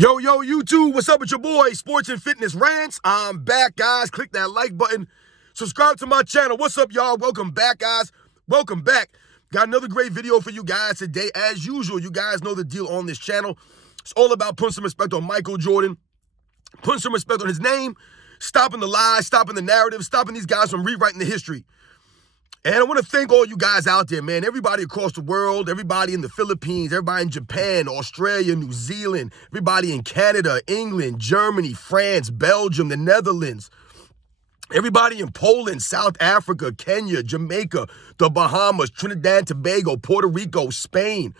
Yo, YouTube, what's up with your boy, Sports and Fitness Rants? I'm back, guys. Click that like button. Subscribe to my channel. What's up, y'all? Welcome back, guys. Welcome back. Got another great video for you guys today. As usual, you guys know the deal on this channel. It's all about putting some respect on Michael Jordan, putting some respect on his name, stopping the lies, stopping the narrative, stopping these guys from rewriting the history. And I want to thank all you guys out there, man. Everybody across the world, everybody in the Philippines, everybody in Japan, Australia, New Zealand, everybody in Canada, England, Germany, France, Belgium, the Netherlands, everybody in Poland, South Africa, Kenya, Jamaica, the Bahamas, Trinidad and Tobago, Puerto Rico, Spain,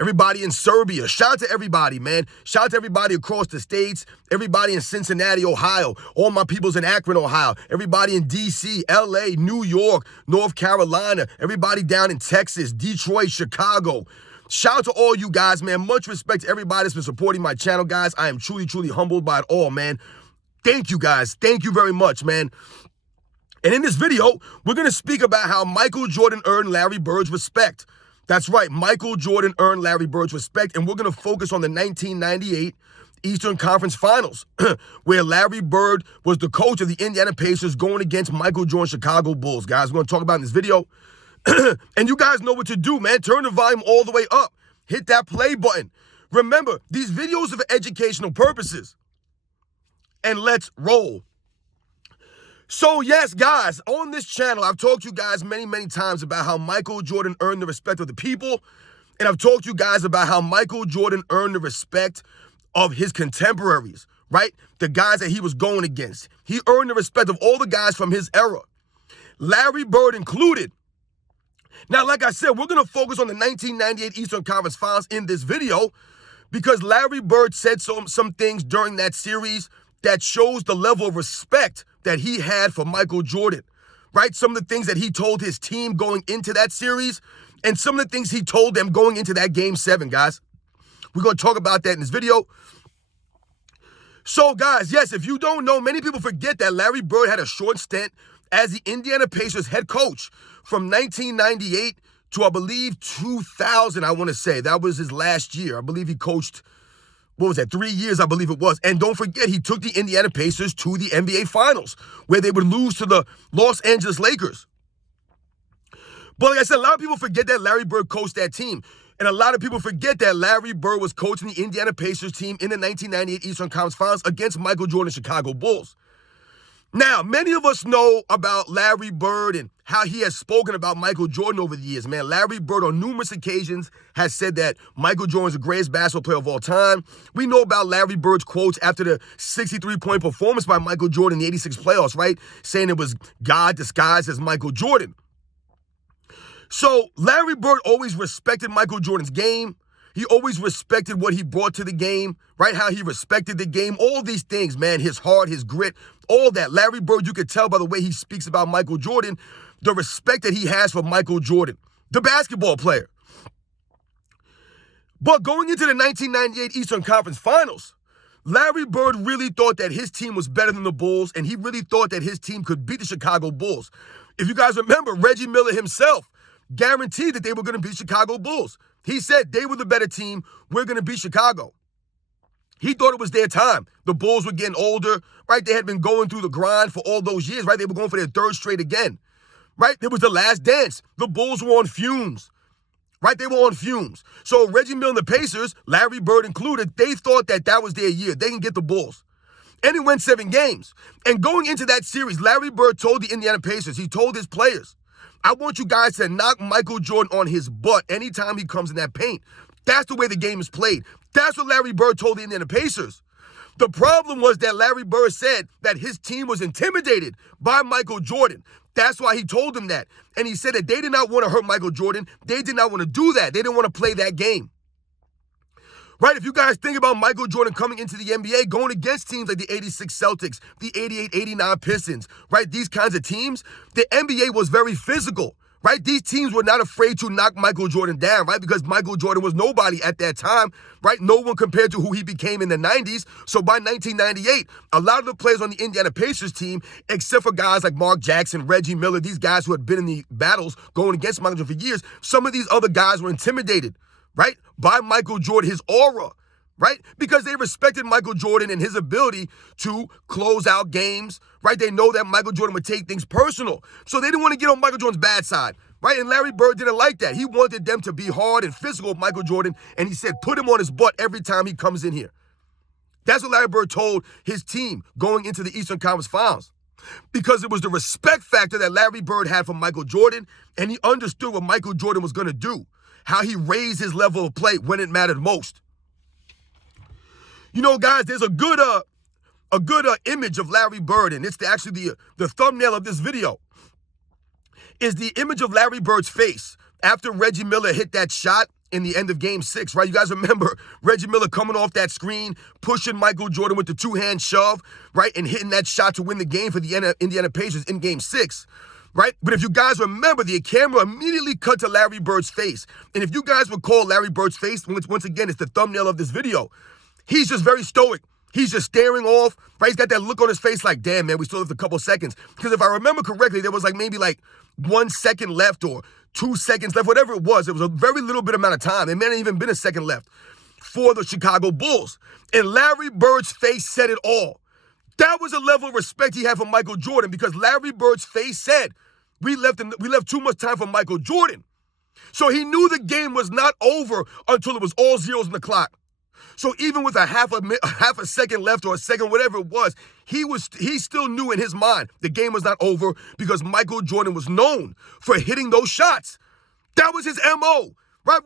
everybody in Serbia. Shout out to everybody, man. Shout out to everybody across the states, everybody in Cincinnati, Ohio, all my peoples in Akron, Ohio, everybody in D.C., L.A., New York, North Carolina, everybody down in Texas, Detroit, Chicago. Shout out to all you guys, man. Much respect to everybody that's been supporting my channel, guys. I am truly, truly humbled by it all, man. Thank you, guys. Thank you very much, man. And in this video, we're going to speak about how Michael Jordan earned Larry Bird's respect. That's right, Michael Jordan earned Larry Bird's respect, and we're going to focus on the 1998 Eastern Conference Finals, where Larry Bird was the coach of the Indiana Pacers going against Michael Jordan's Chicago Bulls. Guys, we're going to talk about in this video. And you guys know what to do, man. Turn the volume all the way up. Hit that play button. Remember, these videos are for educational purposes. And let's roll. So yes, guys, on this channel, I've talked to you guys many, many times about how Michael Jordan earned the respect of the people. And I've talked to you guys about how Michael Jordan earned the respect of his contemporaries, right? The guys that he was going against. He earned the respect of all the guys from his era, Larry Bird included. Now, like I said, we're going to focus on the 1998 Eastern Conference Finals in this video because Larry Bird said some things during that series that shows the level of respect that he had for Michael Jordan, right? Some of the things that he told his team going into that series and some of the things he told them going into that Game 7, guys. We're going to talk about that in this video. So, guys, yes, if you don't know, many people forget that Larry Bird had a short stint as the Indiana Pacers head coach from 1998 to, I believe, 2000, I want to say. That was his last year. I believe he coached, what was that, 3 years, I believe it was. And don't forget, he took the Indiana Pacers to the NBA Finals, where they would lose to the Los Angeles Lakers. But like I said, a lot of people forget that Larry Bird coached that team. And a lot of people forget that Larry Bird was coaching the Indiana Pacers team in the 1998 Eastern Conference Finals against Michael Jordan's Chicago Bulls. Now, many of us know about Larry Bird and how he has spoken about Michael Jordan over the years, man. Larry Bird on numerous occasions has said that Michael Jordan is the greatest basketball player of all time. We know about Larry Bird's quotes after the 63-point performance by Michael Jordan in the 86 playoffs, right? Saying it was God disguised as Michael Jordan. So Larry Bird always respected Michael Jordan's game. He always respected what he brought to the game, right? How he respected the game, all these things, man, his heart, his grit, all that. Larry Bird, you could tell by the way he speaks about Michael Jordan, the respect that he has for Michael Jordan, the basketball player. But going into the 1998 Eastern Conference Finals, Larry Bird really thought that his team was better than the Bulls, and he really thought that his team could beat the Chicago Bulls. If you guys remember, Reggie Miller himself guaranteed that they were going to beat Chicago Bulls. He said they were the better team. We're going to beat Chicago. He thought it was their time. The Bulls were getting older, right? They had been going through the grind for all those years, right? They were going for their third straight again, right? It was the last dance. The Bulls were on fumes, right? They were on fumes. So Reggie Miller and the Pacers, Larry Bird included, they thought that that was their year. They can get the Bulls. And it went 7 games. And going into that series, Larry Bird told the Indiana Pacers, he told his players, I want you guys to knock Michael Jordan on his butt anytime he comes in that paint. That's the way the game is played. That's what Larry Bird told the Indiana Pacers. The problem was that Larry Bird said that his team was intimidated by Michael Jordan. That's why he told them that. And he said that they did not want to hurt Michael Jordan. They did not want to do that. They didn't want to play that game. Right, if you guys think about Michael Jordan coming into the NBA, going against teams like the 86 Celtics, the 88-89 Pistons, right, these kinds of teams, the NBA was very physical, right? These teams were not afraid to knock Michael Jordan down, right, because Michael Jordan was nobody at that time, right? No one compared to who he became in the 90s. So by 1998, a lot of the players on the Indiana Pacers team, except for guys like Mark Jackson, Reggie Miller, these guys who had been in the battles going against Michael Jordan for years, some of these other guys were intimidated, right, by Michael Jordan, his aura, right? Because they respected Michael Jordan and his ability to close out games, right? They know that Michael Jordan would take things personal. So they didn't want to get on Michael Jordan's bad side, right? And Larry Bird didn't like that. He wanted them to be hard and physical with Michael Jordan, and he said, put him on his butt every time he comes in here. That's what Larry Bird told his team going into the Eastern Conference Finals. Because it was the respect factor that Larry Bird had for Michael Jordan, and he understood what Michael Jordan was going to do, how he raised his level of play when it mattered most. You know, guys, there's a good image of Larry Bird, and it's actually the thumbnail of this video, is the image of Larry Bird's face after Reggie Miller hit that shot in the end of Game 6, right? You guys remember Reggie Miller coming off that screen, pushing Michael Jordan with the two-hand shove, right? And hitting that shot to win the game for the Indiana Pacers in Game 6, right? But if you guys remember, the camera immediately cut to Larry Bird's face. And if you guys recall Larry Bird's face, once again, it's the thumbnail of this video. He's just very stoic. He's just staring off, right? He's got that look on his face like, damn, man, we still have a couple seconds. Because if I remember correctly, there was maybe 1 second left or 2 seconds left, whatever it was. It was a very little bit amount of time. It may not even been a second left for the Chicago Bulls. And Larry Bird's face said it all. That was a level of respect he had for Michael Jordan, because Larry Bird's face said, we left too much time for Michael Jordan. So he knew the game was not over until it was all zeros in the clock. So even with a half a second left or a second, whatever it was, he still knew in his mind the game was not over, because Michael Jordan was known for hitting those shots. That was his MO, right?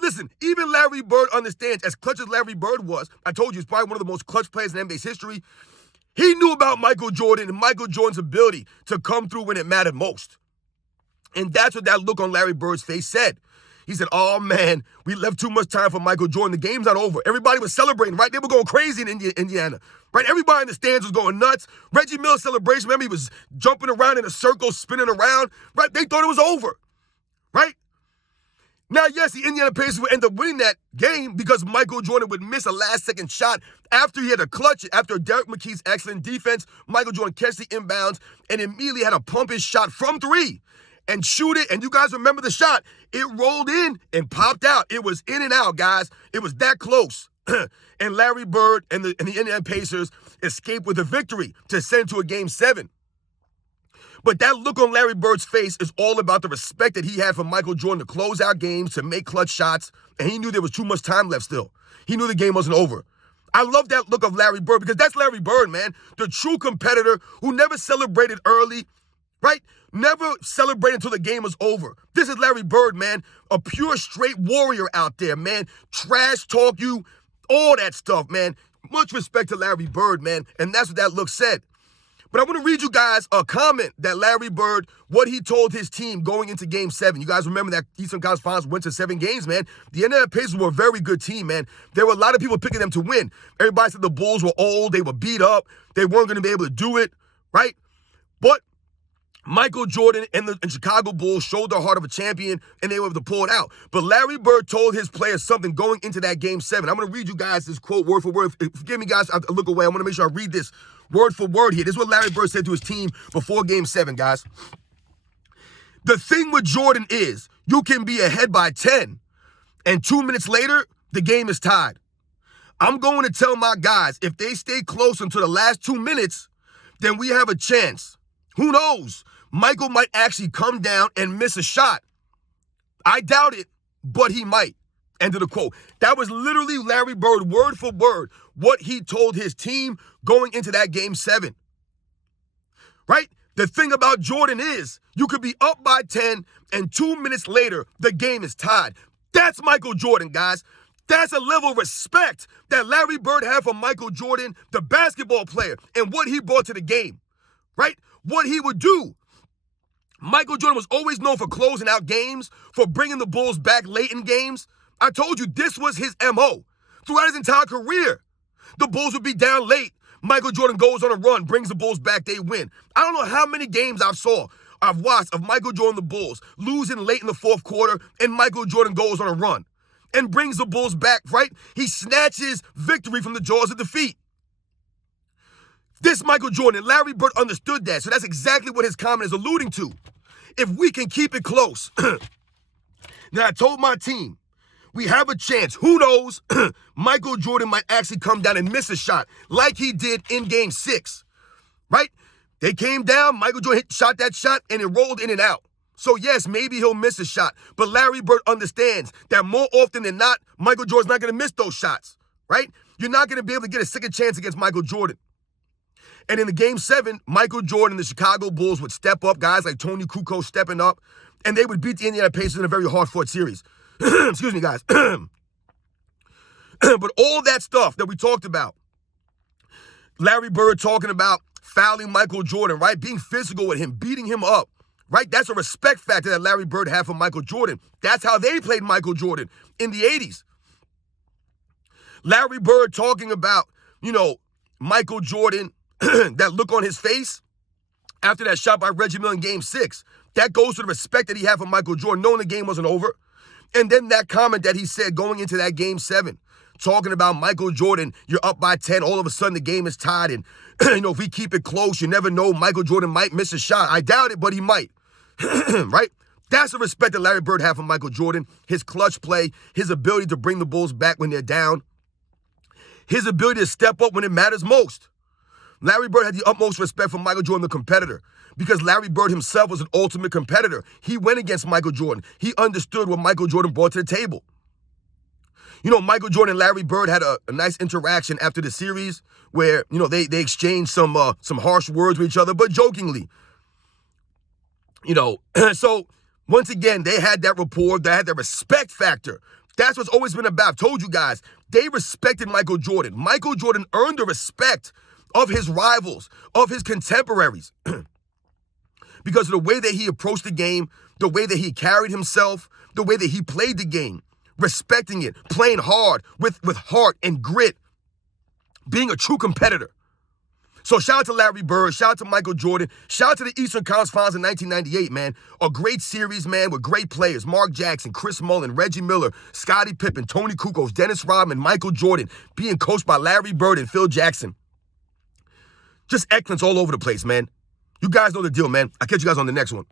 Listen, even Larry Bird understands, as clutch as Larry Bird was, I told you he's probably one of the most clutch players in NBA's history. He knew about Michael Jordan and Michael Jordan's ability to come through when it mattered most. And that's what that look on Larry Bird's face said. He said, oh, man, we left too much time for Michael Jordan. The game's not over. Everybody was celebrating, right? They were going crazy in Indiana, right? Everybody in the stands was going nuts. Reggie Miller's celebration, remember, he was jumping around in a circle, spinning around, right? They thought it was over, right? Now, yes, the Indiana Pacers would end up winning that game because Michael Jordan would miss a last-second shot after he had a clutch. After Derek McKee's excellent defense, Michael Jordan catch the inbounds and immediately had a pump his shot from three and shoot it. And you guys remember the shot. It rolled in and popped out. It was in and out, guys. It was that close. And Larry Bird and the Indiana Pacers escaped with a victory to send to a Game 7. But that look on Larry Bird's face is all about the respect that he had for Michael Jordan to close out games, to make clutch shots, and he knew there was too much time left still. He knew the game wasn't over. I love that look of Larry Bird, because that's Larry Bird, man. The true competitor who never celebrated early, right? Never celebrated until the game was over. This is Larry Bird, man. A pure, straight warrior out there, man. Trash talk you, all that stuff, man. Much respect to Larry Bird, man. And that's what that look said. But I want to read you guys a comment that Larry Bird, what he told his team going into Game 7. You guys remember that Eastern Conference Finals went to 7 games, man. The Indiana Pacers were a very good team, man. There were a lot of people picking them to win. Everybody said the Bulls were old, they were beat up, they weren't going to be able to do it, right? But Michael Jordan and the Chicago Bulls showed the heart of a champion, and they were able to pull it out. But Larry Bird told his players something going into that Game 7. I'm going to read you guys this quote word for word. Forgive me, guys, I look away. I want to make sure I read this word for word here. This is what Larry Bird said to his team before Game 7, guys. The thing with Jordan is you can be ahead by 10, and 2 minutes later, the game is tied. I'm going to tell my guys, if they stay close until the last 2 minutes, then we have a chance. Who knows? Michael might actually come down and miss a shot. I doubt it, but he might. End of the quote. That was literally Larry Bird, word for word, what he told his team going into that Game 7. Right? The thing about Jordan is you could be up by 10, and 2 minutes later, the game is tied. That's Michael Jordan, guys. That's a level of respect that Larry Bird had for Michael Jordan, the basketball player, and what he brought to the game. Right? What he would do. Michael Jordan was always known for closing out games, for bringing the Bulls back late in games. I told you this was his MO throughout his entire career. The Bulls would be down late. Michael Jordan goes on a run, brings the Bulls back, they win. I don't know how many games I've watched of Michael Jordan the Bulls losing late in the fourth quarter, and Michael Jordan goes on a run and brings the Bulls back, right? He snatches victory from the jaws of defeat. This Michael Jordan, Larry Bird understood that, so that's exactly what his comment is alluding to. If we can keep it close. Now, I told my team, we have a chance. Who knows? Michael Jordan might actually come down and miss a shot like he did in Game 6, right? They came down, Michael Jordan shot that shot, and it rolled in and out. So, yes, maybe he'll miss a shot, but Larry Bird understands that more often than not, Michael Jordan's not going to miss those shots, right? You're not going to be able to get a second chance against Michael Jordan. And in the Game 7, Michael Jordan and the Chicago Bulls would step up, guys like Tony Kukoc stepping up, and they would beat the Indiana Pacers in a very hard-fought series. Excuse me, guys. But all that stuff that we talked about, Larry Bird talking about fouling Michael Jordan, right? Being physical with him, beating him up, right? That's a respect factor that Larry Bird had for Michael Jordan. That's how they played Michael Jordan in the 80s. Larry Bird talking about, Michael Jordan, that look on his face after that shot by Reggie Miller in Game 6. That goes to the respect that he had for Michael Jordan, knowing the game wasn't over. And then that comment that he said going into that Game 7, talking about Michael Jordan, you're up by 10, all of a sudden the game is tied, and, if we keep it close, you never know, Michael Jordan might miss a shot. I doubt it, but he might, right? That's the respect that Larry Bird had for Michael Jordan, his clutch play, his ability to bring the Bulls back when they're down, his ability to step up when it matters most. Larry Bird had the utmost respect for Michael Jordan, the competitor, because Larry Bird himself was an ultimate competitor. He went against Michael Jordan. He understood what Michael Jordan brought to the table. Michael Jordan and Larry Bird had a nice interaction after the series where, they exchanged some harsh words with each other, but jokingly. So once again, they had that rapport, they had that respect factor. That's what's always been about. I've told you guys, they respected Michael Jordan. Michael Jordan earned the respect of his rivals, of his contemporaries, because of the way that he approached the game, the way that he carried himself, the way that he played the game, respecting it, playing hard, with heart and grit, being a true competitor. So shout out to Larry Bird, shout out to Michael Jordan, shout out to the Eastern Conference Finals in 1998, man. A great series, man, with great players. Mark Jackson, Chris Mullin, Reggie Miller, Scottie Pippen, Tony Kukoc, Dennis Rodman, Michael Jordan, being coached by Larry Bird and Phil Jackson. Just excellence all over the place, man. You guys know the deal, man. I'll catch you guys on the next one.